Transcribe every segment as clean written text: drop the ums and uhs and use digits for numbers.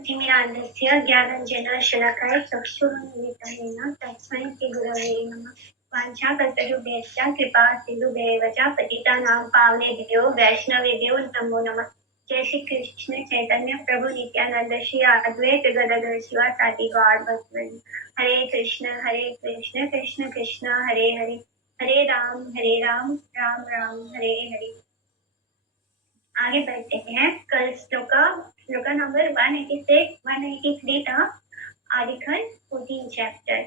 ज्ञानतिमिरान्धस्य ज्ञानाञ्जनशलाकया चक्षुरुन्मिलितं तस्मै श्रीगुरवे नमः। वाञ्छाकल्पतरुभ्यश्च कृपासिन्धुभ्येव च पतितानां पावनेभ्यो वैष्णवेभ्यो नमो नमः। जय श्री कृष्ण चैतन्य प्रभु नित्यानंद श्री अद्वैत गदाधर शिवासादि गौर भक्तवृंद। हरे कृष्ण कृष्ण कृष्ण हरे हरे, हरे राम राम राम हरे हरे। आगे बढ़ते हैं। कल श्लोका नंबर 186 183 था, आदिखंड 14 चैप्टर।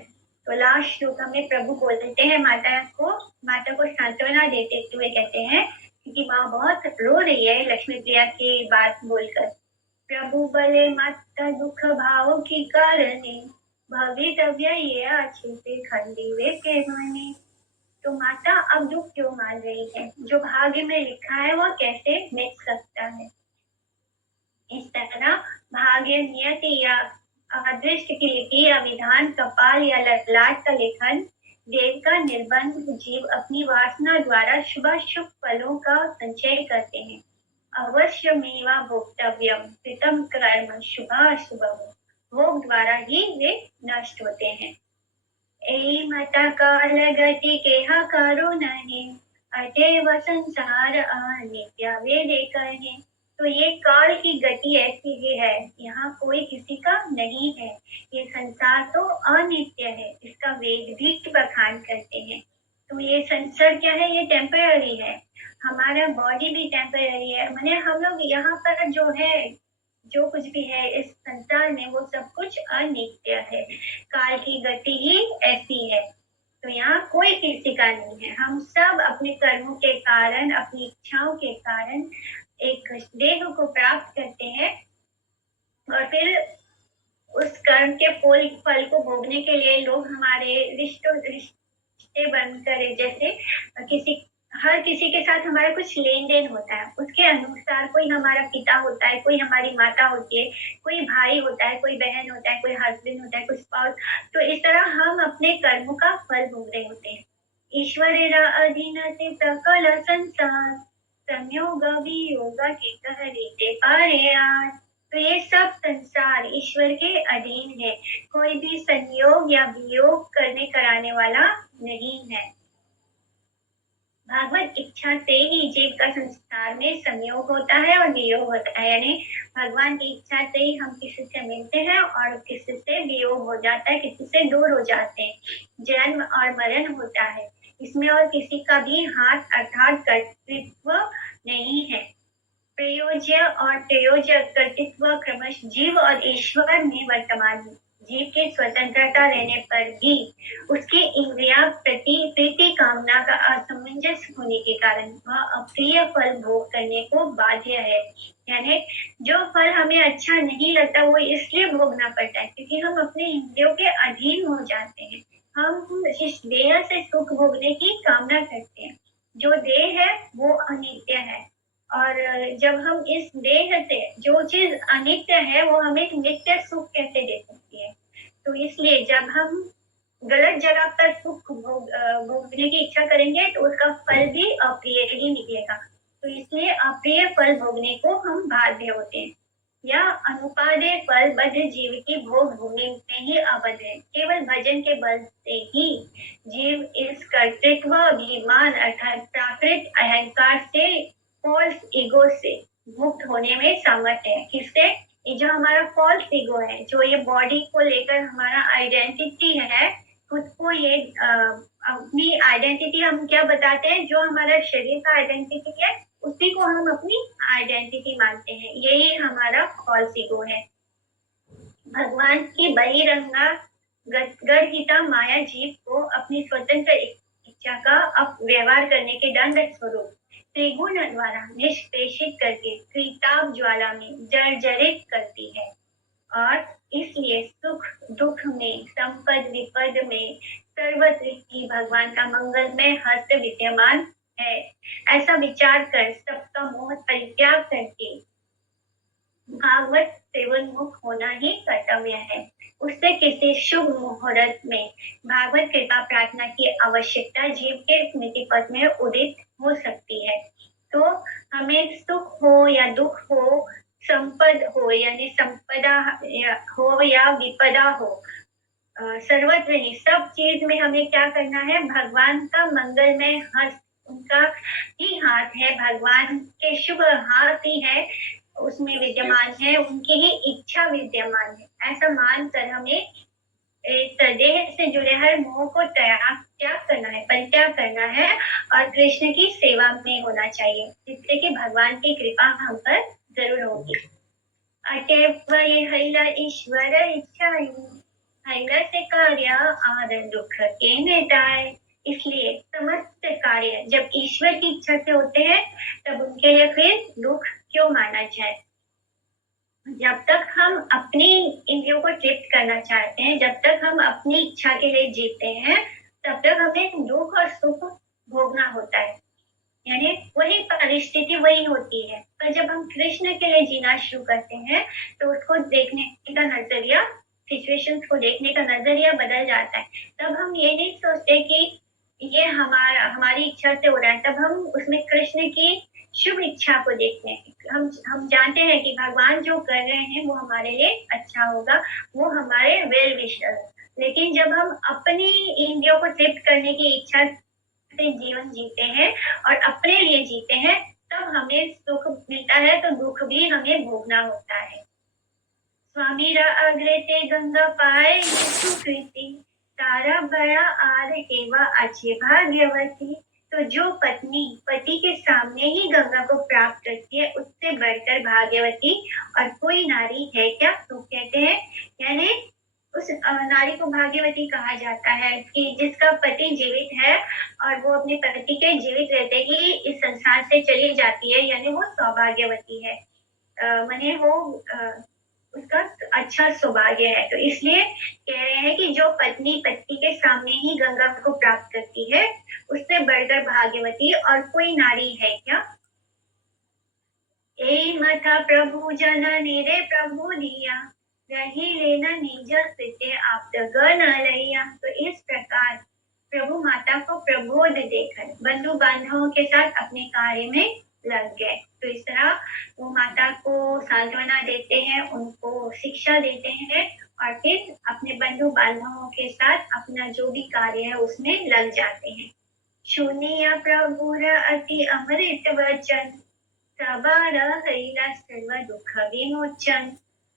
तो लास्ट श्लोका में प्रभु बोलते हैं माता को सांत्वना देते हुए कहते हैं, क्योंकि माँ बहुत रो रही है लक्ष्मी प्रिया की बात बोलकर। प्रभु बले माता दुख भाव की कारणे, भवितव्य ये अच्छे से खंडी वे के मने। तो माता अब दुख क्यों मान रही है? जो भाग्य में लिखा है वो कैसे मिट सकता है? इस तरह भाग्य, नियति या अदृष्ट की लिखी या विधान, कपाल या ललाट का लेखन, देव का निर्बंध, जीव अपनी वासना द्वारा शुभाशुभ फलों का संचय करते हैं। अवश्य मेवा भोक्तव्यम कृतम कर्म शुभाशुभ, भोग द्वारा ही वे नष्ट होते हैं। ए माता काल गति के करो नहीं, अतएव संसार अनित्य वेदे कहे। तो ये काल की गति ऐसी ही है, यहाँ कोई किसी का नहीं है। ये संसार तो अनित्य है, इसका वेद भी बखान करते हैं। तो ये संसार क्या है? ये टेम्पररी है। हमारा बॉडी भी टेम्पररी है। माने हम लोग यहाँ पर जो है, जो कुछ भी है इस संसार में, वो सब कुछ अनित्य है। काल की गति ही ऐसी है। तो यहाँ कोई किसी का नहीं है। हम सब अपने कर्मों के कारण, अपनी इच्छाओं के कारण एक देह को प्राप्त करते हैं और फिर उस कर्म के फल को भोगने के लिए लोग हमारे रिश्ते बंद करे। जैसे हर किसी के साथ हमारा कुछ लेन देन होता है, उसके अनुसार कोई हमारा पिता होता है, कोई हमारी माता होती है, कोई भाई होता है, कोई बहन होता है, कोई हस्बैंड होता है, कोई स्पाउस। तो इस तरह हम अपने कर्मों का फल भोग रहे होते हैं। ईश्वरेरा अधीनते सकल संसार, संयोग वियोग के कहते पारे आज। तो ये सब संसार ईश्वर के अधीन है, कोई भी संयोग या वियोग कराने वाला नहीं है। भगवत इच्छा से ही जीव का संसार में संयोग होता है और वियोग होता है। यानी भगवान की इच्छा से ही हम किसी से मिलते हैं और किसी से वियोग हो जाता है, किसी से दूर हो जाते हैं। जन्म और मरण होता है, इसमें और किसी का भी हाथ अर्थात कर्तृत्व नहीं है। प्रयोज्य और प्रयोजक कर्तृत्व क्रमश जीव और ईश्वर में वर्तमान है। जीव के स्वतंत्रता रहने पर भी उसकी इंद्रिया प्रीति कामना का असमंजस होने के कारण वह अप्रिय फल भोग करने को बाध्य है। यानी जो फल हमें अच्छा नहीं लगता वो इसलिए भोगना पड़ता है क्योंकि हम अपने इंद्रियों के अधीन हो जाते हैं। हम इस देह से सुख भोगने की कामना करते हैं। जो देह है वो अनित्य है, और जब हम इस देह से जो चीज अनित्य है वो हमें नित्य सुख कैसे दे सकती है? तो इसलिए जब हम गलत जगह पर सुख भोगने की इच्छा करेंगे तो उसका फल भी अप्रिय ही निकलेगा। तो इसलिए अप्रिय फल भोगने को हम बाध्य होते हैं। या अनुपादेय फल बद्ध जीव की भोग भूमि में ही आबद्ध है। केवल भजन के बल से ही जीव इस कर्तृत्व अभिमान अर्थात प्राकृत अहंकार से, फॉल्स ईगो से मुक्त होने में समर्थ है। किससे? ये जो हमारा फॉल्स ईगो है, जो ये बॉडी को लेकर हमारा आइडेंटिटी है, खुद को ये अपनी आइडेंटिटी हम क्या बताते हैं, जो हमारा शरीर का आइडेंटिटी है उसी को हम अपनी आइडेंटिटी मानते हैं। यही हमारा फॉल्स ईगो है। भगवान की बहिरंगा गर्भिता माया जीव को अपनी स्वतंत्र इच्छा का अपव्यवहार करने के दंड स्वरूप त्रिगुण द्वारा निष्पेषित करके त्रिताप ज्वाला में जर्जरित करती है। और इसलिए सुख दुख में, संपद विपद में सर्वत्र ही भगवान का मंगलमय हस्त विद्यमान है। ऐसा विचार कर सबका मोह परित्याग करके भागवत सेवन मुख होना ही कर्तव्य है। उससे किसी शुभ मुहूर्त में भागवत कृपा प्रार्थना की आवश्यकता जीव के स्मृति पथ में उदित हो सकती है। तो हमें सुख हो या दुख हो, संपद हो यानी संपदा हो या विपदा हो, सर्वत्र ही सब चीज में हमें क्या करना है, भगवान का मंगलमय हस्त, उनका ही हाथ है, भगवान के शुभ हाथ ही है उसमें विद्यमान है, उनकी ही इच्छा विद्यमान है, ऐसा मानकर हमें देह से जुड़े हर मोह को त्याग करना है, परित्याग करना है और कृष्ण की सेवा में होना चाहिए, जिससे कि भगवान की कृपा हम पर जरूर होगी। अतएव ये हरिला ईश्वर इच्छा हरिला से कार्य आदर दुख के नेताए, इसलिए समस्त कार्य जब ईश्वर की इच्छा से होते हैं तब उनके लिए फिर दुख क्यों माना जाए। जब तक हम अपनी इंद्रियों को तृप्त करना चाहते हैं, जब तक हम अपनी इच्छा के लिए जीते हैं, तब तक हमें दुख और सुख भोगना होता है, यानी वही परिस्थिति वही होती है। पर जब हम कृष्ण के लिए जीना शुरू करते हैं तो उसको देखने का नजरिया, सिचुएशंस को देखने का नजरिया बदल जाता है। तब हम ये नहीं सोचते कि ये हमारी इच्छा से हो रहा है, तब हम उसमें कृष्ण की शुभ इच्छा को देखते हैं। हम जानते हैं कि भगवान जो कर रहे हैं वो हमारे लिए अच्छा होगा, वो हमारे वेल विशर। लेकिन जब हम अपनी इंद्रियों को तृप्त करने की इच्छा से जीवन जीते हैं और अपने लिए जीते हैं, तब हमें सुख मिलता है तो दुख भी हमें भोगना होता है। स्वामी अग्रे ते गंगा पाए सुकृति, तारा बड़ा आर केवा अच्छे भाग्यवती। तो जो पत्नी पति के सामने ही गंगा को प्राप्त करती है, उससे बढ़कर भाग्यवती और कोई नारी है क्या? तो कहते हैं यानी उस नारी को भाग्यवती कहा जाता है कि जिसका पति जीवित है और वो अपने पति के जीवित रहते ही इस संसार से चली जाती है, यानी वो सौभाग्यवती है, माने वो उसका अच्छा सौभाग्य है। तो इसलिए कह रहे हैं कि जो पत्नी पति के सामने ही गंगा को प्राप्त करती है, उससे बढ़कर भाग्यवती और कोई नारी है क्या? ए मथा प्रभु जननी रे प्रभु दिया, रही लेना निज स्थिति आप गण लैया। तो इस प्रकार प्रभु माता को प्रबोध देकर बंधु बांधवों के साथ अपने कार्य में लग गए। तो इस तरह वो माता को सांत्वना देते हैं, उनको शिक्षा देते हैं और फिर अपने बंधु बांधवों के साथ अपना जो भी कार्य है उसमें लग जाते हैं। सुनिया प्रभु अति अमृत वचन, सबार हरिला सर्व दुख विमोचन।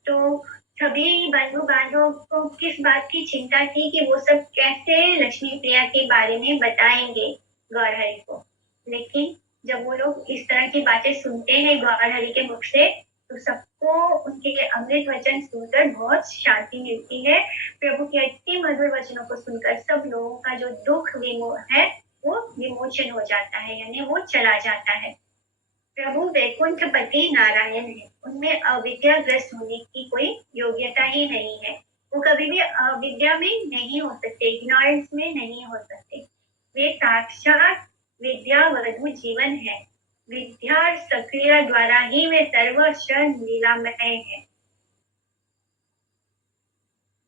तो सभी बंधु बांधवों को किस बात की चिंता थी कि वो सब कैसे लक्ष्मी प्रिया के बारे में बताएंगे गौरहरि को, लेकिन जब वो लोग इस तरह की बातें सुनते हैं गौरहरि के मुख से, तो सबको उनके अमृत वचन सुनकर बहुत शांति मिलती है। प्रभु के अति मधुर वचनों को सुनकर सब लोगों का जो दुख है वो विमोचन हो जाता है, यानी वो चला जाता है। प्रभु वैकुंठपति नारायण है, उनमें अविद्याग्रस्त होने की कोई योग्यता ही नहीं है, वो कभी भी अविद्या में नहीं हो सकते, इग्नोरेंस में नहीं हो सकते। वे साक्षात विद्यावधु जीवन है, विद्या सक्रिय द्वारा ही वे सर्वस्व लीलामय है।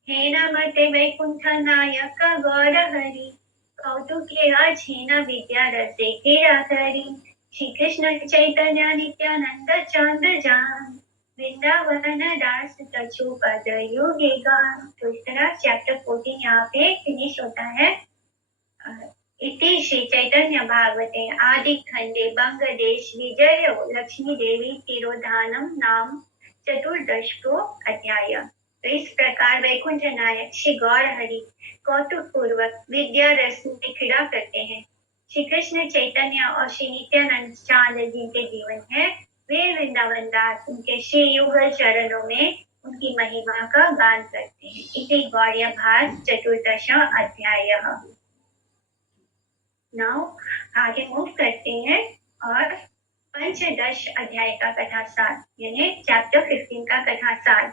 हे नमते वैकुंठ नायक गौरहरि, कौतुके छीन विद्या रसे गिराधरि। श्री कृष्ण चैतन्य नित्यानंद चंद्र जान, वृंदावन दास तचु पद योगे गान। तो इस तरह चैप्टर 14 यहाँ पे फिनिश होता है। इति श्री चैतन्य भागवते आदि खंडे बंग देश विजय लक्ष्मी देवी तिरोधानम नाम चतुर्दशको अध्याय। तो इस प्रकार वैकुंठ नायक श्री गौरहरि कौतुक पूर्वक विद्या रस में क्रीड़ा करते हैं। श्री कृष्ण चैतन्य और श्री नित्यानंद चांद जिनके जीवन है, वे वृंदावन दास उनके श्री युगल चरणों में उनकी महिमा का गान करते हैं। इसे गौड़ीय भास चतुर्दश अध्याय। नाउ आगे मूव करते हैं और पंचदश अध्याय का कथा सार, यानी चैप्टर 15 का कथा सार।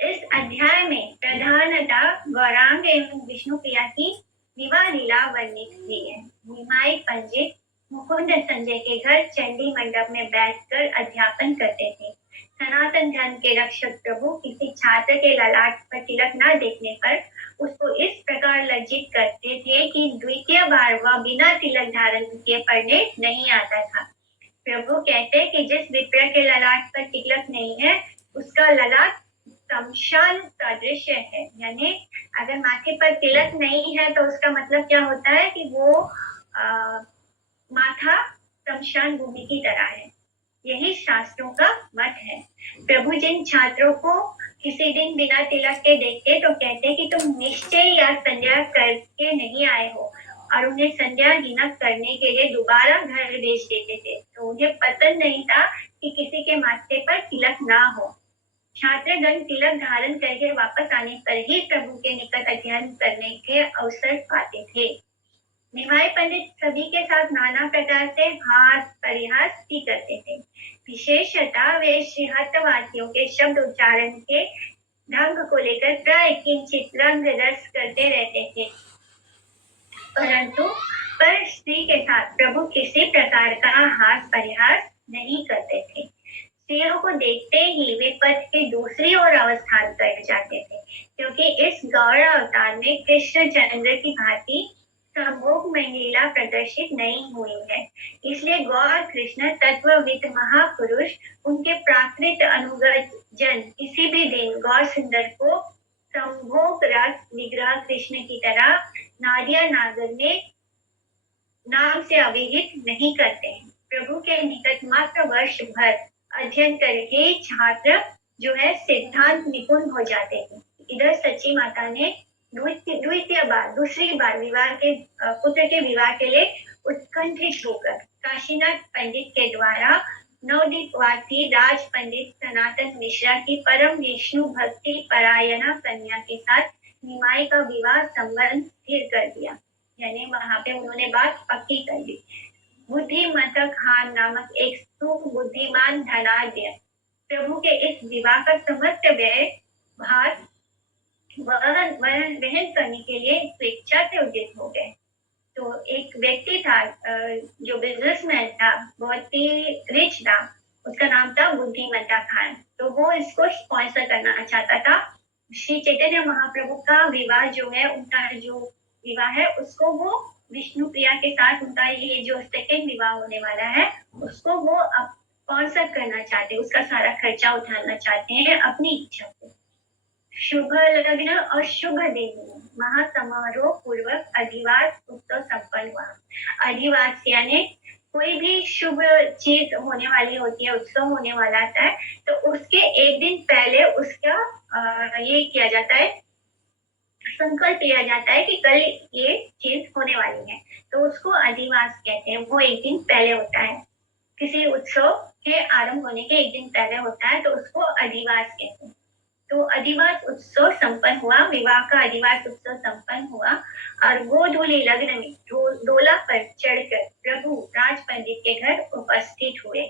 इस अध्याय में प्रधानता गौरांग एवं विष्णु प्रिया की विवाह लीला वर्णित हुई है। निमाई पंडित मुकुंद संजय के घर चंडी मंडप में बैठकर अध्यापन करते थे। सनातन धर्म के रक्षक प्रभु किसी छात्र के ललाट पर तिलक न देखने पर उसको इस प्रकार लज्जित करते थे कि द्वितीय बार वह बिना तिलक धारण किए पढ़ने नहीं आता था। प्रभु कहते हैं कि जिस विप्र के ललाट पर तिलक नहीं है उसका ललाट शमशान सदृश है। यानी अगर माथे पर तिलक नहीं है तो उसका मतलब क्या होता है कि वो माथा शमशान भूमि की तरह है। यही शास्त्रों का मत है। प्रभु जिन छात्रों को किसी दिन बिना तिलक के देखते तो कहते कि तुम निश्चय या संध्या करके नहीं आए हो, और उन्हें संध्या गिनक करने के लिए दोबारा घर भेज देते थे। तो उन्हें पसंद नहीं था कि किसी के माथे पर तिलक ना हो। छात्रगण तिलक धारण करके वापस आने पर ही प्रभु के निकट अध्ययन करने के अवसर पाते थे। निमाय पंडित सभी के साथ नाना प्रकार से हास परिहास भी करते थे। विशेषतः वे श्रीहतवासियों के शब्द उच्चारण के ढंग को लेकर प्राय किंचित रंग रस करते रहते थे, परंतु पर स्त्री के साथ प्रभु किसी प्रकार का हास परिहास नहीं करते थे। स्त्रियों को देखते ही वे पथ के दूसरी ओर अवस्थान कर जाते थे, क्योंकि इस गौर अवतार में कृष्ण चंद्र की भांति संभोग में लीला प्रदर्शित नहीं हुई है। इसलिए गौर कृष्ण तत्वविद महापुरुष उनके प्राकृत अनुगत जन किसी भी दिन गौर सुंदर को संभोग रस विग्रह कृष्ण की तरह नादिया नागर में नाम से अभिहित नहीं करते हैं। प्रभु के निकट मात्र वर्ष भर अध्ययन करके छात्र जो है सिद्धांत निपुण हो जाते हैं। इधर सची माता ने दूसरी बार विवाह के पुत्र के विवाह के लिए उत्कंठित होकर काशीनाथ पंडित के द्वारा नवद्वीपवासी राज पंडित सनातन मिश्रा की परम विष्णु भक्ति परायणा कन्या के साथ निमाई का विवाह संबंध स्थिर कर दिया। यानी वहां पे उन्होंने बात पक्की कर दी। बुद्धिमता खान नामक एक सुबुद्धिमान धनाढ्य प्रभु के इस विवाह का समस्त व्यय भार वहन करने के लिए स्वेच्छा से उद्यत हो गए। तो एक व्यक्ति था जो बिजनेसमैन था, बहुत ही रिच था, उसका नाम था बुद्धिमता खान। तो वो इसको स्पॉन्सर करना चाहता था। श्री चैतन्य महाप्रभु का विवाह जो है, उनका जो विवाह है उसको वो विष्णु प्रिया के साथ, उनका ये जो सेकेंड विवाह होने वाला है उसको वो स्पॉन्सर करना चाहते हैं, उसका सारा खर्चा उठाना चाहते हैं अपनी इच्छा से। शुभ लग्न और शुभ दिन महासमारोह पूर्वक अधिवास उत्सव संपन्न हुआ। अधिवास यानी कोई भी शुभ चीज होने वाली होती है, उत्सव होने वाला है, तो उसके एक दिन पहले उसका ये किया जाता है, संकल्प लिया जाता है कि कल ये चीज होने वाली है, तो उसको अधिवास कहते हैं। वो एक दिन पहले होता है, किसी उत्सव के आरंभ होने के एक दिन पहले होता है, तो उसको अधिवास कहते हैं। तो अधिवास उत्सव संपन्न हुआ, विवाह का अधिवास उत्सव संपन्न हुआ, और गोधूली लग्न में डोला पर चढ़कर प्रभु राज पंडित के घर उपस्थित हुए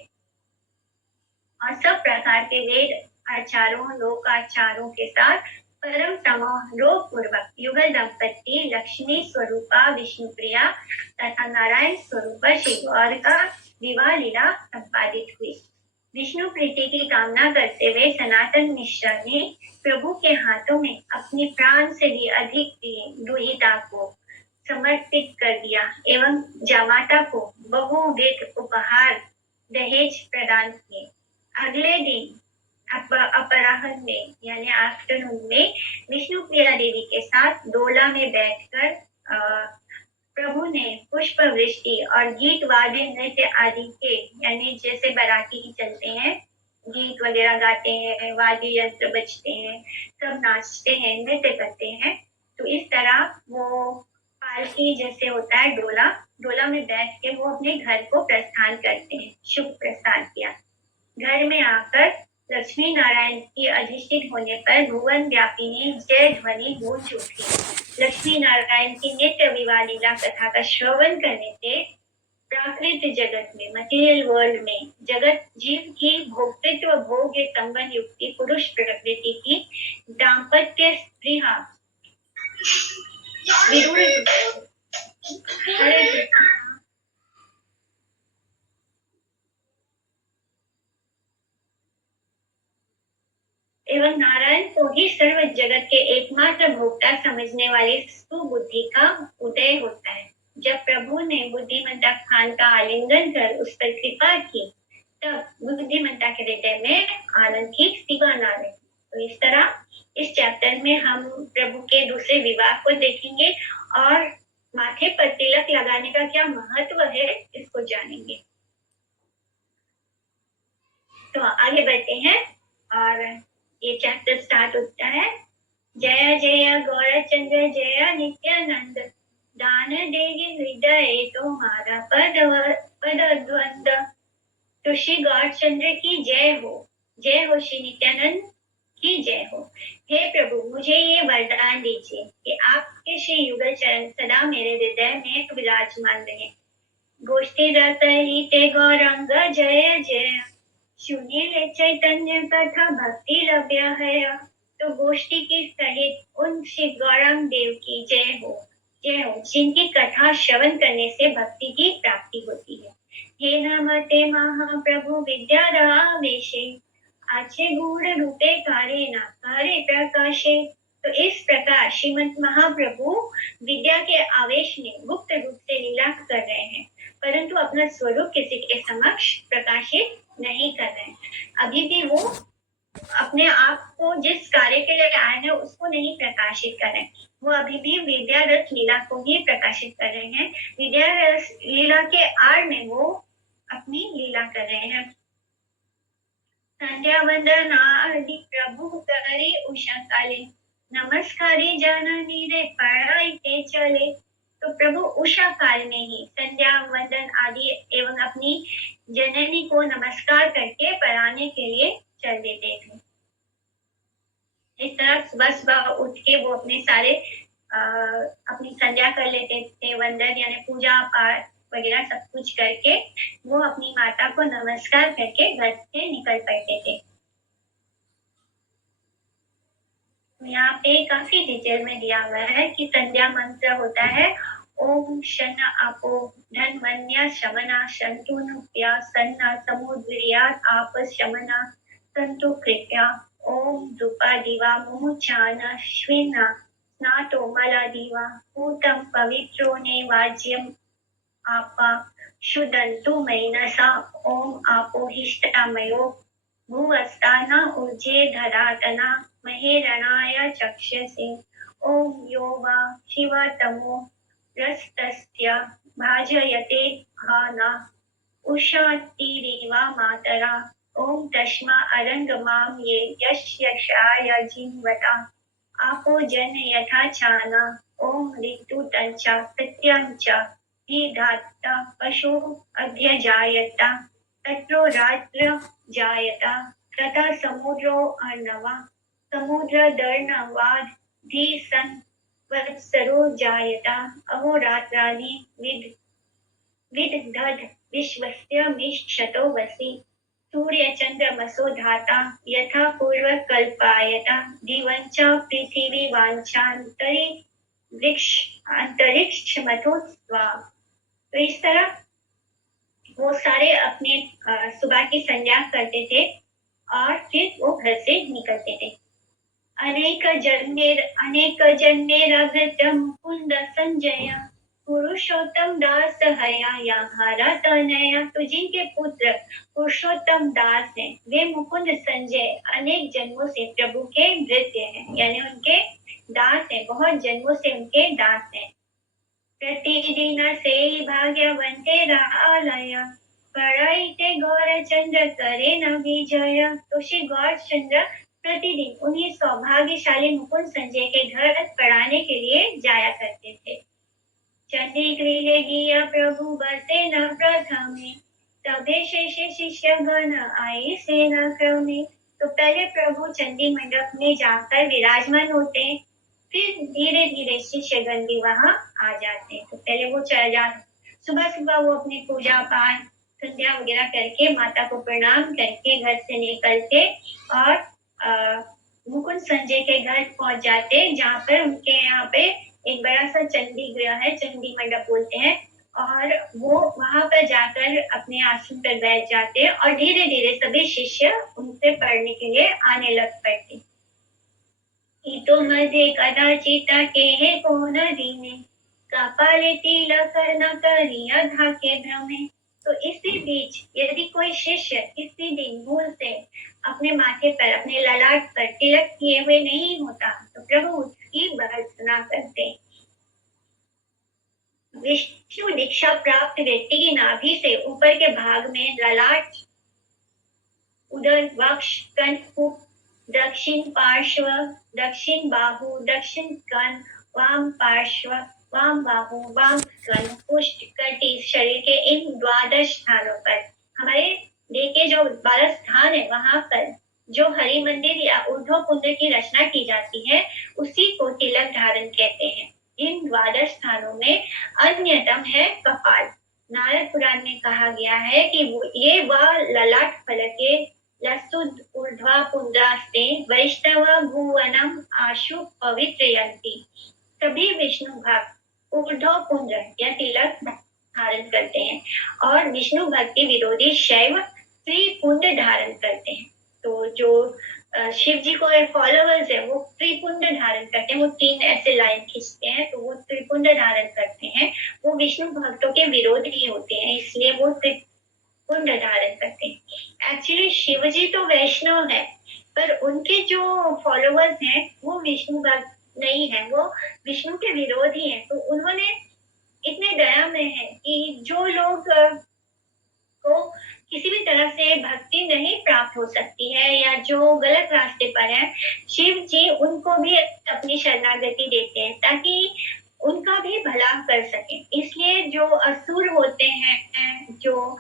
और सब प्रकार के वेद आचारों लोकाचारों के साथ परम समारोह पूर्वक युगल दंपति लक्ष्मी स्वरूपा विष्णुप्रिया तथा नारायण स्वरूपा श्री गौर का विवाह लीला संपादित हुई। विष्णु प्रीति की कामना करते हुए सनातन मिश्रा ने प्रभु के हाथों में अपनी प्राण से भी अधिक दुहिता को समर्पित कर दिया एवं जामाता को बहुविध उपहार दहेज प्रदान किए। अगले दिन अपराह्न में यानी आफ्टरनून में विष्णु प्रिया देवी के साथ डोला में बैठकर प्रभु ने पुष्प वृष्टि और गीत वाद्य नृत्य आदि के, यानी जैसे बाराती चलते हैं, गीत वगैरह गाते हैं, वाद्य यंत्र बजते हैं, सब नाचते हैं, नृत्य करते हैं, तो इस तरह वो पालकी जैसे होता है डोला में बैठ के वो अपने घर को प्रस्थान करते हैं। शुभ प्रस्थान किया। घर में आकर लक्ष्मी नारायण की अधिष्ठित होने पर भुवन व्यापिनी जय ध्वनि गूंज उठी। लक्ष्मी नारायण की नित्य विवाह लीला कथा का श्रवण करने से प्राकृत जगत में, मटेरियल वर्ल्ड में, जगत जीव की भोक्तृत्व भोग्य संबंध युक्ति पुरुष प्रकृति की दाम्पत्य स्पृहा एवं नारायण को ही सर्व जगत के एकमात्र भोक्ता समझने वाली सुबुद्धि का उदय होता है। जब प्रभु ने बुद्धिमंता खान का आलिंगन कर उस पर कृपा की, तब बुद्धिमंता के हृदय में आनंद की सिवान आ गई। तो इस तरह इस चैप्टर में हम प्रभु के दूसरे विवाह को देखेंगे और माथे पर तिलक लगाने का क्या महत्व है इसको जानेंगे। तो आगे बढ़ते हैं और ये चैप्टर स्टार्ट होता है। जय जय गौरचंद्र जय नित्यानंद, दान देगी हृदय तुम्हारा पद द्वंद। तो श्री गौरचंद्र की जय हो श्री नित्यानंद की जय हो। हे प्रभु, मुझे ये वरदान दीजिए कि आपके श्री युगल चरण सदा मेरे हृदय में विराजमान रहे। गोष्ठी रतहिते गौरंग जय जय, सुनीले चैतन्य कथा भक्ति लभ्य है। तो गोष्ठी की सहित उन श्री गौरंग देव की जय हो, जिनकी कथा श्रवण करने से भक्ति की प्राप्ति होती है। हे नमते महाप्रभु विद्यारावेशे, आचे गूढ़ रूपे कारे ना कारे प्रकाशे। तो इस प्रकार श्रीमंत महाप्रभु विद्या के आवेश में गुप्त रूप से लीला कर रहे हैं, परंतु अपना स्वरूप किसी के समक्ष प्रकाशित नहीं कर रहे हैं। अभी भी वो अपने आप को जिस कार्य के लिए आए हैं उसको नहीं प्रकाशित कर रहे हैं, वो अभी भी विद्या रस लीला को ही प्रकाशित कर रहे हैं। विद्या रस लीला के आड़ में वो अपनी लीला कर रहे हैं। संध्या वंदना आदि प्रभु करी उषा काले, नमस्कारी जननी रे पढ़ाई के चले। तो प्रभु उषा काल में ही संध्या वंदन आदि एवं अपनी जननी को नमस्कार करके पढ़ाने के लिए चल देते थे। इस तरह सुबह सुबह उठ के वो अपने सारे अपनी संध्या कर लेते थे, वंदन यानी पूजा पाठ वगैरह सब कुछ करके वो अपनी माता को नमस्कार करके घर से निकल पड़ते थे। यहाँ पे काफी डिटेल में दिया हुआ है कि संध्या मंत्र होता है ओम शन आपो धनवन्या शमना संतु नुप्या सन्ना समुद्रिया आप शमना संतु कृत्या ओम धूपा दिवा मुमुचान श्विना स्नातो मला दिवा पूतम पवित्रो ने वाज्यम आपा शुदंतु मैनसा ओम आपो हिष्टामयो भुवस्ताना ऊर्जे धरातना महेरणाय चक्षसे ओम यो वा शिवतमो रस्तस्य भाजयते हाना उषातिरिवा मातरा ओम तस्मा अरंगमाम ये यशाय जिन्वता आपो जन यथा चाना ओम ऋतु तंचा प्रत्यांचा धाता पशु अध्यजायता तत्रो रात्र जायता तथा समुद्रो अर्णवा समुद्र दर्णवाद धी सन वत्सरो जायता अहोरात्राणि विदधद विश्वस्य मिष्ठतो वसि सूर्य चंद्रमसो धाता यथा पूर्व कल्पायता दिवंचा पृथ्वी वांछांतरी वृक्ष अंतरिक्ष मथो स्वा। तो इस तरह वो सारे अपने सुबह की संध्या करते थे और फिर वो घर से निकलते थे। अनेक जन्मेर व्रत मुकुंद संजय पुरुषोत्तम दास हया या हरा तनया। तो जिनके पुत्र पुरुषोत्तम दास हैं वे मुकुंद संजय अनेक जन्मों से प्रभु के भृत्य हैं, यानी उनके दास हैं, बहुत जन्मों से उनके दास हैं। प्रतिदिन से भाग्यवंते आलया पढ़ाईते गौरचंद्र करे न विजय। तो श्री गौरचंद्र प्रतिदिन उन्हीं सौभाग्यशाली मुकुंद संजय के घर पढ़ाने के लिए जाया करते थे। चंडी गृह गिया प्रभु बसे न प्रथमे, तबे शेष शिष्य गण आई से न क्रमे। तो पहले प्रभु चंडी मंडप में जाकर विराजमान होते हैं, फिर धीरे धीरे शिष्यगण भी वहां आ जाते हैं। तो पहले वो चल जाते, सुबह सुबह वो अपनी पूजा पाठ संध्या वगैरह करके माता को प्रणाम करके घर से निकलते और मुकुंद संजय के घर पहुंच जाते, जहाँ पर उनके यहाँ पे एक बड़ा सा चंडी गृह है, चंडी मंडप बोलते हैं, और वो वहां पर जाकर अपने आसन पर बैठ जाते और धीरे धीरे सभी शिष्य उनसे पढ़ने के लिए आने लग पड़ते। इतो मध्ये कदाचित केहे कोन दीने, पाले तिलक न करिया धाके भ्रमे। तो इसी बीच यदि कोई शिष्य इसी दिन भूल से अपने माथे पर, अपने ललाट पर तिलक किए हुए नहीं होता तो प्रभु उसकी भर्त्सना करते। विष्णु दीक्षा प्राप्त व्यक्ति की नाभि से ऊपर के भाग में ललाट, उदर, वक्ष, कंठ, दक्षिण पार्श्व, दक्षिण बाहु, दक्षिण स्तन, वाम पार्श्व, वाम बाहु, वाम स्तन, पुष्ट, कटी, शरीर के इन 12 स्थानों पर, हमारे देह के जो 12 स्थान है वहां पर जो हरि मंदिर या ऊर्ध्व कुंड की रचना की जाती है उसी को तिलक धारण कहते हैं। इन 12 स्थानों में अन्यतम है कपाल। नारद पुराण में कहा गया है कि ये वह ललाट फलके लसुद ऊर्ध्वा पुंड्रास्ते वैष्णव भुवनम आशु पवित्रयन्ति। सभी विष्णु भक्त ऊर्ध्व पुंड्र या तिलक धारण करते हैं और विष्णु भक्ति विरोधी शैव त्रिपुंड धारण करते हैं। तो जो शिव जी को फॉलोवर्स है वो त्रिपुंड धारण करते हैं, वो 3 ऐसे लाइन खींचते हैं तो वो त्रिपुंड धारण करते हैं। वो विष्णु भक्तों के विरोधी होते हैं इसलिए वो त्रिपुंड धारण करते हैं। एक्चुअली शिव जी तो वैष्णव है पर उनके जो फॉलोवर्स हैं वो विष्णु भक्त नहीं है, वो विष्णु के विरोधी हैं। तो उन्होंने इतने दया में है कि जो लोग को किसी भी तरह से भक्ति नहीं प्राप्त हो सकती है या जो गलत रास्ते पर है, शिव जी उनको भी अपनी शरणागति देते हैं ताकि उनका भी भला कर सके। इसलिए जो असुर होते हैं, जो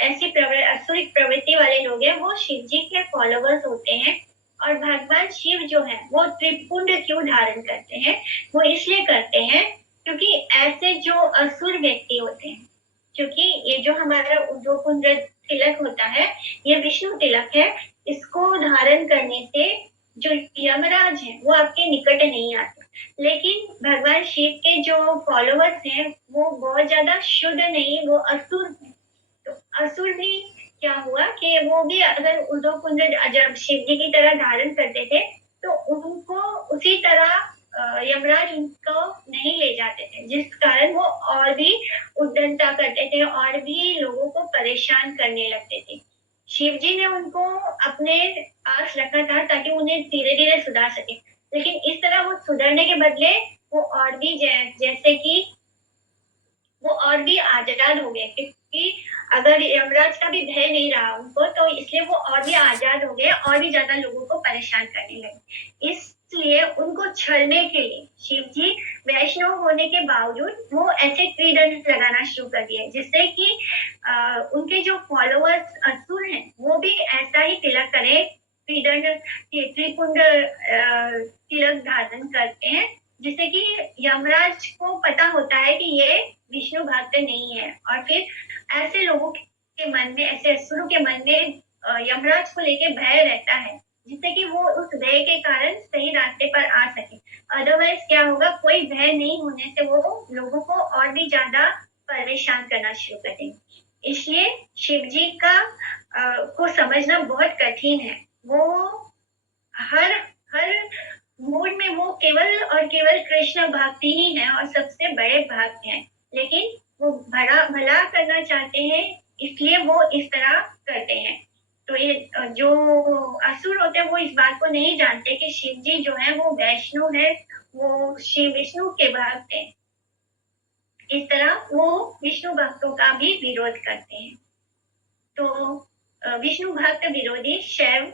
ऐसी असुरिक प्रवृत्ति वाले लोग हैं वो शिव जी के फॉलोवर्स होते हैं। और भगवान शिव जो है वो त्रिपुंड क्यों धारण करते हैं? वो इसलिए करते हैं क्योंकि ऐसे जो असुर व्यक्ति होते हैं, क्योंकि ये जो हमारा जो कुंड तिलक होता है ये विष्णु तिलक है, इसको धारण करने से जो यमराज है वो आपके निकट नहीं आते। लेकिन भगवान शिव के जो फॉलोवर्स हैं वो बहुत ज्यादा शुद्ध नहीं, वो असुर है। तो असुर भी क्या हुआ कि वो भी अगर उद्धव कुंड जब शिव जी की तरह धारण करते थे तो उनको उसी तरह यमराज उनको नहीं ले जाते थे, जिस कारण वो और भी उद्दंडता करते थे और भी लोगों को परेशान करने लगते थे। शिव जी ने उनको अपने पास रखा था ताकि उन्हें धीरे धीरे सुधार सके, लेकिन इस तरह वो सुधरने के बदले वो और भी जैसे कि वो और भी आजाद हो गए, क्योंकि अगर यमराज का भी भय नहीं रहा उनको तो इसलिए वो और भी आजाद हो गए और भी ज्यादा लोगों को परेशान करने लगे। इसलिए उनको छलने के लिए शिव जी वैष्णव होने के बावजूद वो ऐसे त्रिदंड लगाना शुरू कर दिए, जिससे कि उनके जो फॉलोअर्स असुर हैं वो भी ऐसा ही तिलक करें, त्रिपुंड तिलक धारण करते हैं, जिससे कि यमराज को पता होता है कि ये विष्णु भक्त नहीं है। और फिर ऐसे लोगों के मन में, ऐसे असुरों के मन में यमराज को लेके भय रहता है, जिससे कि वो उस भय के कारण सही रास्ते पर आ सके। अदरवाइज क्या होगा, कोई भय नहीं होने से वो लोगों को और भी ज्यादा परेशान करना शुरू कर देंगे। इसलिए शिव जी का को समझना बहुत कठिन है। वो हर मूड में वो केवल और केवल कृष्ण भक्ति ही है और सबसे बड़े भक्त हैं, लेकिन वो भला करना चाहते हैं इसलिए वो इस तरह करते हैं। तो ये जो असुर होते हैं वो इस बात को नहीं जानते कि शिव जी जो है वो वैष्णु है, वो शिव विष्णु के भक्त हैं। इस तरह वो विष्णु भक्तों का भी विरोध करते हैं। तो विष्णु भक्त विरोधी शैव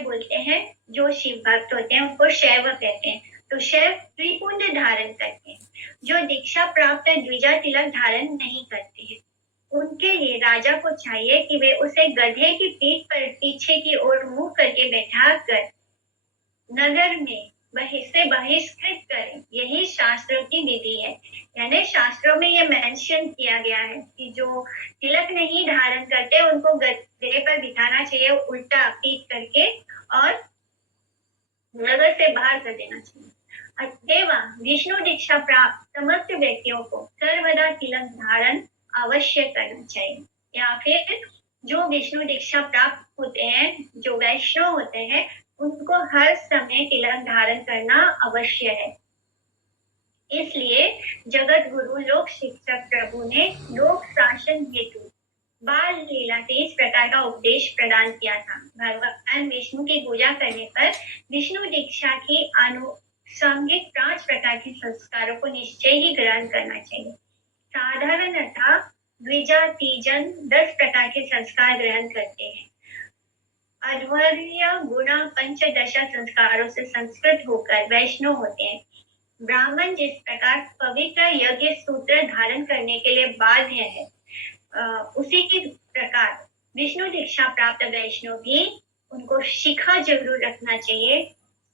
बोलते हैं, जो शिव भक्त होते हैं उनको शैव कहते हैं। तो शैव त्रिपुंड धारण करते हैं। जो दीक्षा प्राप्त द्विजा तिलक धारण नहीं करते हैं उनके लिए राजा को चाहिए कि वे उसे गधे की पीठ पर पीछे की ओर मुंह करके बैठा कर नगर में से बहिष्कृत करें। यही शास्त्रों की विधि है। यानी शास्त्रों में ये मेंशन किया गया है कि जो तिलक नहीं धारण करते उनको गधे पर बिठाना चाहिए उल्टा पीठ करके और नगर से बाहर कर देना चाहिए। अतएव विष्णु दीक्षा प्राप्त समस्त व्यक्तियों को सर्वदा तिलक धारण अवश्य करना चाहिए। या फिर जो विष्णु दीक्षा प्राप्त होते हैं, जो वैष्णव होते हैं, उनको हर समय तिलक धारण करना अवश्य है। इसलिए जगत गुरु लोक शिक्षक प्रभु ने लोक शासन हेतु बाल लीला से इस प्रकार का उपदेश प्रदान किया था। भगवान विष्णु की पूजा करने पर विष्णु दीक्षा की आनुषंगिक 5 प्रकार के संस्कारों को निश्चय ही ग्रहण करना चाहिए। साधारणतः द्विजातिजन 10 प्रकार के संस्कार ग्रहण करते हैं। अध्वर्य गुण पंचदशा संस्कारों से संस्कृत होकर वैष्णव होते हैं। ब्राह्मण जिस प्रकार पवित्र यज्ञ सूत्र धारण करने के लिए बाध्य है, उसी की प्रकार विष्णु दीक्षा प्राप्त वैष्णव भी उनको शिखा जरूर रखना चाहिए,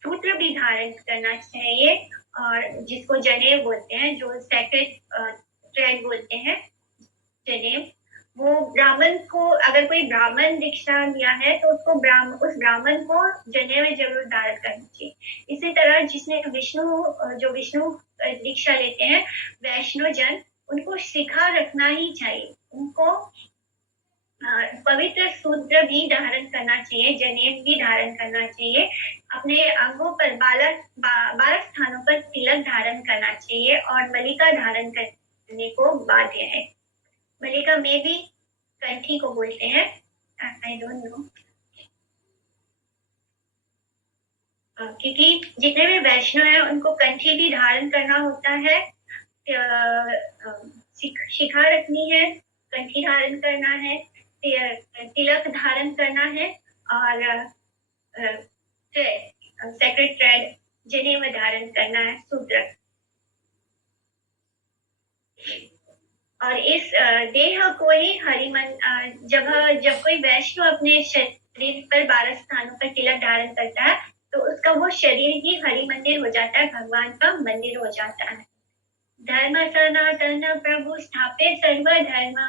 सूत्र भी धारण करना चाहिए, और जिसको जनेव बोलते हैं, जो सेक्रेड थ्रेड बोलते हैं जनेव, वो ब्राह्मण को, अगर कोई ब्राह्मण दीक्षा लिया है तो उसको उस ब्राह्मण को जनेव जरूर धारण करना चाहिए। इसी तरह जिसने जो विष्णु दीक्षा लेते हैं वैष्णव जन, उनको शिखा रखना ही चाहिए। उनको पवित्र सूत्र भी धारण करना चाहिए, जनेव भी धारण करना चाहिए। अपने अंगों पर 12 स्थानों पर तिलक धारण करना चाहिए और मलिका धारण करने को बाध्य है। मलिका में भी कंठी को बोलते हैं, आई डोंट नो, क्योंकि जितने भी वैष्णव हैं उनको कंठी भी धारण करना होता है, शिखा रखनी है, कंठी धारण करना है, तिलक धारण करना है, और सेक्रेड थ्रेड जनेव धारण करना है, सूत्र। और इस देह को ही जब कोई वैष्णव अपने शरीर पर 12 स्थानों पर तिलक धारण करता है तो उसका वो शरीर ही हरि मंदिर हो जाता है, भगवान का मंदिर हो जाता है। धर्म सनातन प्रभु स्थापे सर्व धर्म,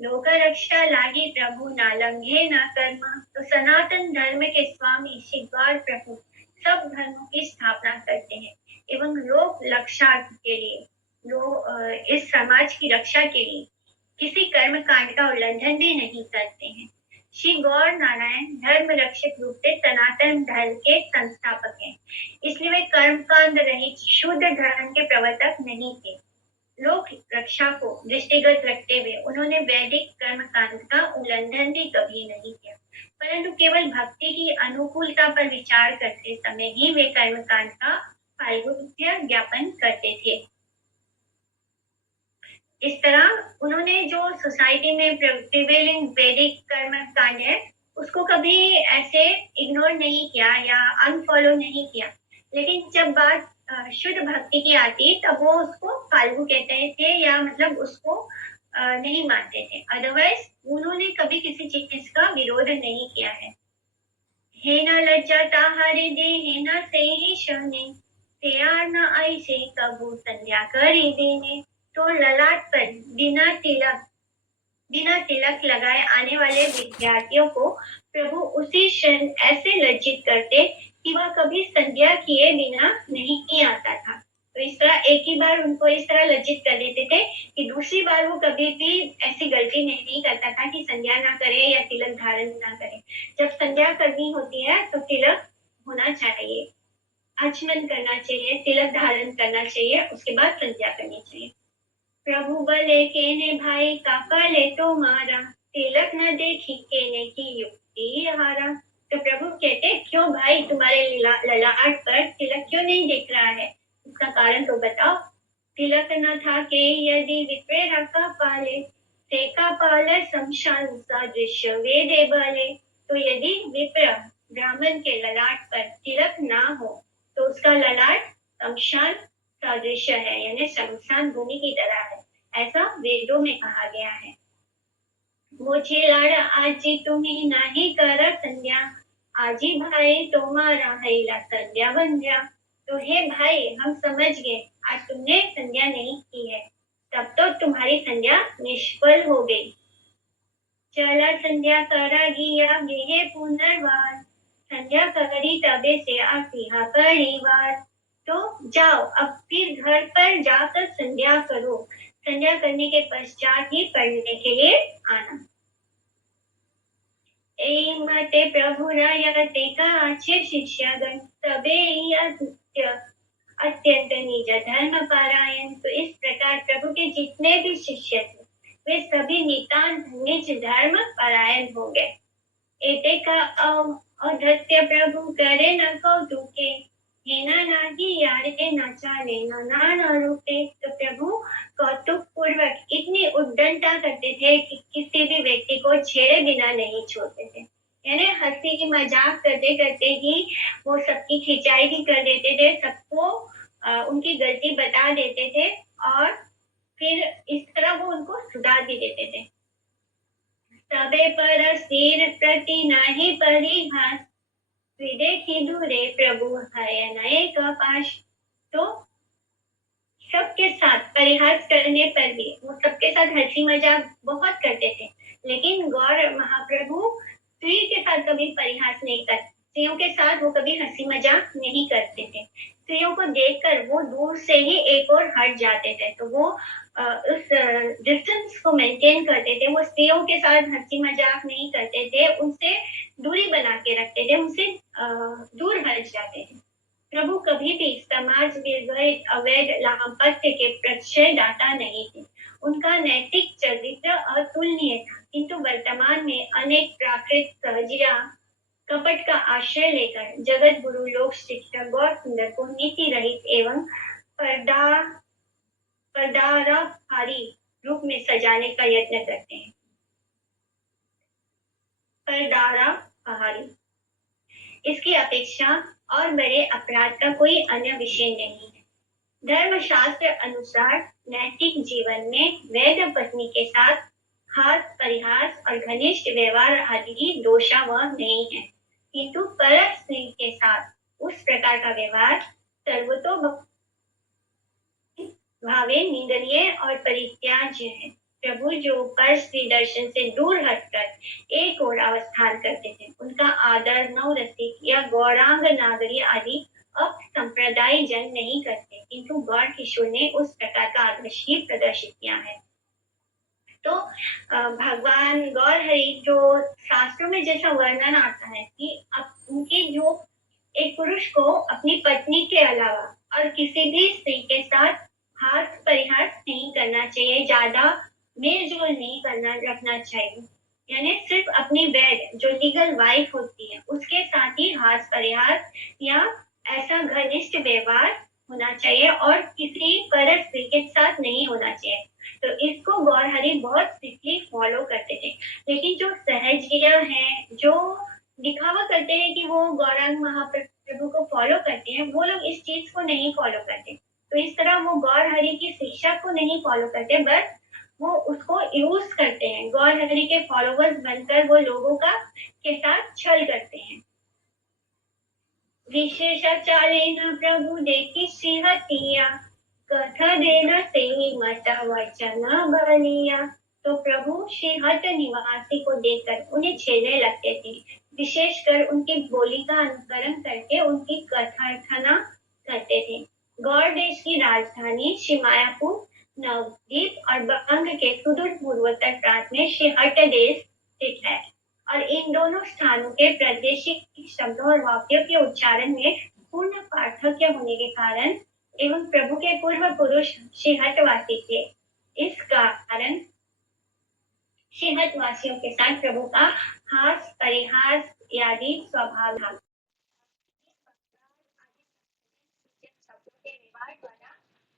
लोक रक्षा लागी प्रभु ना लंघे न कर्म। तो सनातन धर्म के स्वामी श्री गौर प्रभु सब धर्मों की स्थापना करते हैं एवं लोक रक्षा के लिए, इस समाज की रक्षा के लिए किसी कर्म कांड का उल्लंघन भी नहीं करते हैं। श्री गौर नारायण धर्म रक्षक रूप से सनातन धर्म के संस्थापक हैं, इसलिए वे कर्म कांड रहित शुद्ध धर्म के प्रवर्तक नहीं थे। लोक रक्षा को दृष्टिगत रखते हुए उन्होंने वैदिक कर्म कांड का उल्लंघन भी कभी नहीं किया, परंतु केवल भक्ति की अनुकूलता पर विचार करते समय ही वे कर्म कांड का फाल्गुन्य ज्ञापन करते थे। इस तरह उन्होंने जो सोसाइटी में प्रिवेलिंग वैदिक कर्म कांड है उसको कभी ऐसे इग्नोर नहीं किया या अनफॉलो नहीं किया, लेकिन जब बात शुद्ध भक्ति की आती तब वो उसको फाल्गु कहते थे, या मतलब उसको नहीं मानते थे। अदरवाइज उन्होंने कभी किसी चीज का विरोध नहीं किया है। हे न लज्जा ताहारे दे, हे न से ही शहने, तैयार न आई से कबू संध्या करी देने। तो ललाट पर बिना तिलक लगाए आने वाले विद्यार्थियों को प्रभु उसी क्षण ऐसे लज्जित करते कि वह कभी संध्या किए बिना नहीं आता था। तो इस तरह एक ही बार उनको इस तरह लज्जित कर देते थे कि दूसरी बार वो कभी भी ऐसी गलती नहीं करता था कि संध्या ना करे या तिलक धारण ना करे। जब संध्या करनी होती है तो तिलक होना चाहिए, आचमन करना चाहिए, तिलक धारण करना चाहिए, उसके बाद संध्या करनी चाहिए। प्रभु बले केने भाई का पले तो मारा, तिलक न देखी केने की युक्ति हारा। तो प्रभु कहते क्यों भाई तुम्हारे ललाट पर तिलक क्यों नहीं दिख रहा है, इसका कारण तो बताओ। तिलक न था के यदि विप्रेरा का पाले, ते का पाले शमशान सदृश्य वेदे बले। तो यदि विप्र ब्राह्मण के ललाट पर तिलक ना हो तो उसका ललाट शमशान सदृश्य है, यानी शमशान भूमि की तरह है, ऐसा वेदों में कहा गया है। मुझे लाड़ आजी तुम्हें नहीं कर संध्या, आजी भाई तुम्हारा हैला संध्या बंध्या। तो हे भाई हम समझ गए आज तुमने संध्या नहीं की है, तब तो तुम्हारी संध्या निष्फल हो गई। चला संध्या करागी ये पुनर्वार, संध्या करी तबे से आसिहा परिवार। तो जाओ अब फिर घर पर जाकर संध्या करो, संध्या करने के पश्चात ही पढ़ने के लिए आना। ए मते प्रभु रायते का अच्छे शिष्यागण, तबे अत्यंत निज धर्म पारायण। तो इस प्रकार प्रभु के जितने भी शिष्य थे वे सभी नितांत निज धर्म परायण हो गए। एते का औद्धत्य प्रभु करे न कौतुके, हेना नागी यारे न चाले न रूपे। तो प्रभु कौतुक पूर्वक इतनी उद्दंडता करते थे कि किसी भी व्यक्ति को छेड़े बिना नहीं छोड़ते थे। यानी हंसी की मजाक करते करते ही वो सबकी खिंचाई भी कर देते थे, सबको उनकी गलती बता देते थे और फिर इस तरह वो उनको सुधार भी देते थे। सबे पर सिर प्रति नाही परिहास, विदेखी दूरे प्रभु हय नये कपाश। तो सबके साथ परिहास करने पर भी वो सबके साथ हंसी मजाक बहुत करते थे, लेकिन गौर महाप्रभु स्त्री के साथ कभी परिहास नहीं करते, स्त्रियों के साथ वो कभी हंसी मजाक नहीं करते थे। स्त्रियों को देखकर वो दूर से ही एक और हट जाते थे, तो वो उस डिस्टेंस को मेंटेन करते थे। वो स्त्रियों के साथ हंसी मजाक नहीं करते थे, उनसे दूरी बना के रखते थे, उनसे दूर हट जाते थे। प्रभु कभी भी समाज में अवैध लाभपत्य के प्रत्यय दाता नहीं थे। उनका नैतिक चरित्र अतुलनीय था, किंतु वर्तमान में अनेक प्राकृत सहजिया कपट का आश्रय लेकर जगत गुरु लोक शिक्षक गौर सुंदर को नीति रहित एवं पर्दाराहारी रूप में सजाने का यत्न करते हैं। पर्दाराहारी, इसकी अपेक्षा और बड़े अपराध का कोई अन्य विषय नहीं है। धर्मशास्त्र अनुसार नैतिक जीवन में वैध पत्नी के साथ हास परिहास और घनिष्ठ व्यवहार आदि दोषावह नहीं है, किंतु पर स्त्री के साथ उस प्रकार का व्यवहार सर्वतो भावे निंदनीय और परित्याज्य है। प्रभु जो पर स्त्री दर्शन से दूर हटकर एक और अवस्थान करते थे, उनका आदर नवरसिक या गौरांग नागरी आदि अब संप्रदाय जन नहीं करते, किंतु गौर किशोर ने उस प्रकार का आदर्श ही प्रदर्शित किया है। तो भगवान गौर हरि जो शास्त्रों में जैसा वर्णन आता है कि उनके जो एक पुरुष को अपनी पत्नी के अलावा और किसी भी स्त्री के साथ हास परिहास नहीं करना चाहिए, ज्यादा मेलजोल नहीं करना रखना चाहिए, यानी सिर्फ अपनी वैद जो लीगल वाइफ होती है उसके साथ ही हास परिहास या ऐसा घनिष्ठ व्यवहार होना चाहिए और किसी पर स्त्री के साथ नहीं होना चाहिए। तो इसको गौर हरि बहुत स्ट्रिक्टली फॉलो करते थे। लेकिन जो सहजिया हैं, जो दिखावा करते हैं कि वो गौरांग महाप्रभु को फॉलो करते हैं, वो लोग इस चीज को नहीं फॉलो करते। तो इस तरह वो गौर हरि की शिक्षा को नहीं फॉलो करते, बस वो उसको यूज करते हैं। गौर हरि के फॉलोवर्स बनकर वो लोगों का के साथ छल करते हैं। विशेषाचार्येण प्रभु देखी श्रीहतिया, कथा देना से मत वचन बलिया। तो प्रभु श्रीहट निवासी को देखकर उन्हें छेड़ने लगते थे, विशेषकर उनकी बोली का अनुकरण करके उनकी कथार्थना करते थे। गौड़ देश की राजधानी शिमायापुर, नवद्वीप और बंग के सुदूर पूर्वोत्तर प्रांत में श्रीहट देश स्थित है और इन दोनों स्थानों के प्रादेशिक शब्दों और वाक्यों के उच्चारण में पूर्ण पार्थक्य होने के कारण एवं प्रभु के पूर्व पुरुष श्रीहटवासी थे, इस कारण श्रीहटवासियों के साथ प्रभु का हास परिहास आदि स्वभाव था।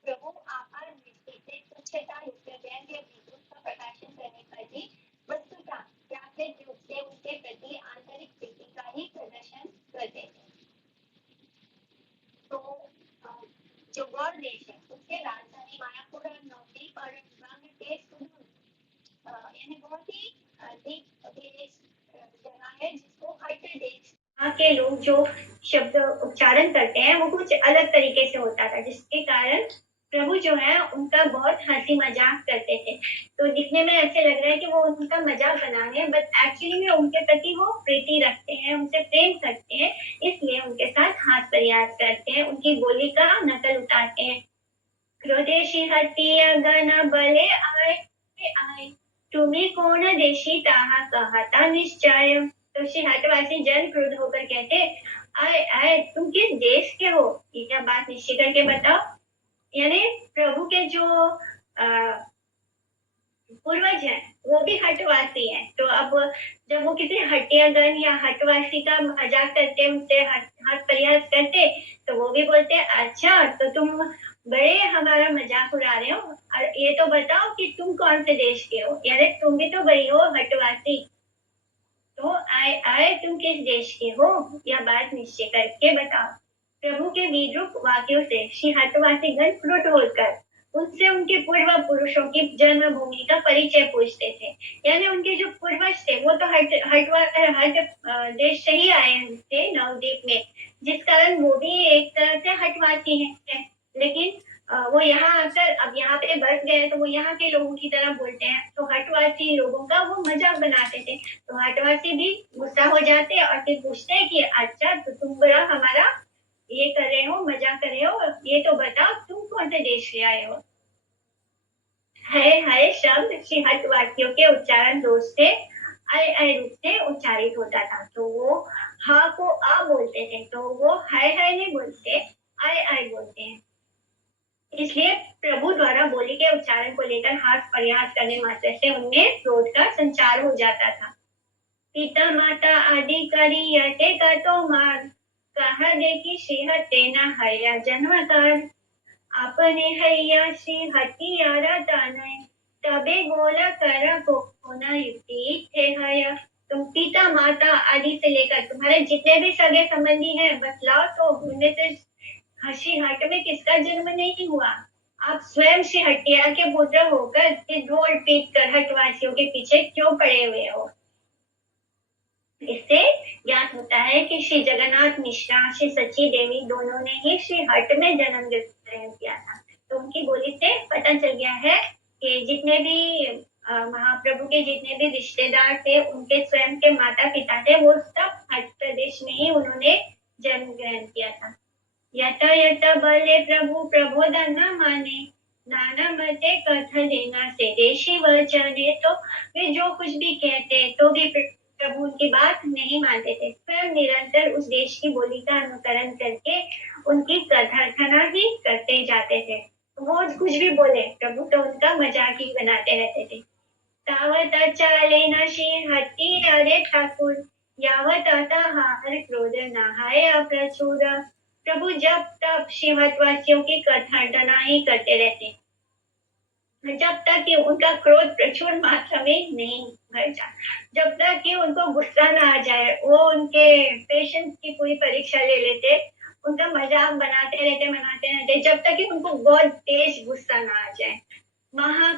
प्रभु आहार दृष्टि से तुच्छता युक्त व्यंग्य विद्युत का प्रकाशन करने पर भी वस्तुतः प्राकृतिक रूप से उनके प्रति आंतरिक प्रीति का ही प्रदर्शन करते थे। तो जो गौड़ देश है उसके राजधानी मायापुर और नवद्वीप और बंग के सुदूर यानी बहुत ही जगह है जिसको हट देश के लोग जो शब्द उच्चारण करते हैं वो कुछ अलग तरीके से होता था, जिसके कारण प्रभु जो है उनका बहुत हंसी मजाक करते थे। तो दिखने में ऐसे लग रहा है कि वो उनका मजाक बना रहे हैं, बट एक्चुअली में उनके प्रति वो प्रीति रखते हैं, उनसे प्रेम करते हैं, इसलिए उनके साथ हास परिहास करते हैं, उनकी बोली का नकल उतारते हैं। क्रोधेशी हटिया गण बले आए तुम्हें कौन देशी ताहा कहता निश्चय। तो श्री हटवासी जन क्रोध होकर कहते, आए आए तुम किस देश के हो, ये क्या बात निश्चय करके बताओ। यानी प्रभु के जो पूर्वज हैं वो भी हटवासी हैं, तो अब जब वो किसी हटियागन या हटवासी का मजाक करते, उनसे हंस परिहास करते, तो वो भी बोलते अच्छा तो तुम बड़े हमारा मजाक उड़ा रहे हो, और ये तो बताओ कि तुम कौन से देश के हो, यानी तुम भी तो वही हो हटवासी। तो आए आए तुम किस देश के हो, यह बात निश्चय करके बताओ। प्रभु के विद्रूप वाक्यों से श्री हटवासीगण क्रुद्ध होकर उनसे उनके पूर्व पुरुषों की जन्मभूमि का परिचय पूछते थे। यानी उनके जो पूर्वज थे वो तो हट देश से ही आए थे नवद्वीप में, जिस कारण वो भी एक तरह से हटवासी हैं। लेकिन वो यहाँ आकर अब यहाँ पे बस गए तो वो यहाँ के लोगों की तरह बोलते हैं, तो हटवासी लोगों का वो मजाक बनाते थे। तो हटवासी भी गुस्सा हो जाते और फिर पूछते हैं कि अच्छा तो तुम बड़ा हमारा ये कर रहे हो, मजाक कर रहे हो, ये तो बताओ तुम कौन से देश से आए हो। हय हय शब्द श्री हटवासियों के उच्चारण दोष से अय अय रूप से उच्चारित होता था, तो वो हा को आ बोलते थे, तो वो हय हय नहीं बोलते, अय अय बोलते हैं। इसलिए प्रभु द्वारा बोली के उच्चारण को लेकर हाथ परिहास करने मात्र से उनमें क्रोध का संचार हो जाता था। पिता माता आदि करी यते का तो मार, कहा देखी श्री हते न हया जन्मकार, आपने हैया श्री हटियारा तानय, तबे गोला करा कोना युक्ति थे हया। तुम पिता माता आदि से लेकर तुम्हारे जितने भी सगे संबंधी हैं बतलाओ, तो उनमें से हसी हट में किसका जन्म नहीं हुआ। आप स्वयं श्री हटियार के पुत्र होकर ढोल पीट कर हटवासियों के पीछे क्यों पड़े हुए हो। इससे ज्ञात होता है कि श्री जगन्नाथ मिश्रा श्री सची देवी दोनों ने ही श्री हट में जन्म ग्रहण किया था। तो उनकी बोली से पता चल गया है कि जितने भी महाप्रभु के जितने भी रिश्तेदार थे उनके स्वयं के माता पिता थे, वो सब हट प्रदेश में ही उन्होंने जन्म ग्रहण किया था। यत यत बले प्रभु प्रबोधन न माने, नाना मते कथ लेना से देशी वचने, तो वे जो कुछ भी कहते तो भी प्रभु उनकी बात नहीं मानते थे। स्वयं निरंतर उस देश की बोली का अनुकरण करके उनकी कथार्थना ही करते जाते थे। वो कुछ भी बोले प्रभु तो उनका मजाक ही बनाते रहते थे। तावत चाले न श्री हट्टी अरे ठाकुर, यावत आता हार क्रोध नहाय प्रचुर। प्रभु जब तक श्रीमतवासियों की कथार्थना ही करते रहते, जब तक कि उनका क्रोध प्रचुर मात्रा में नहीं भर जाए, जब तक कि उनको गुस्सा ना आ जाए, वो उनके पेशेंस की पूरी परीक्षा ले लेते, उनका मजाक बनाते रहते, मनाते रहते, जब तक कि उनको बहुत तेज गुस्सा ना आ जाए। महा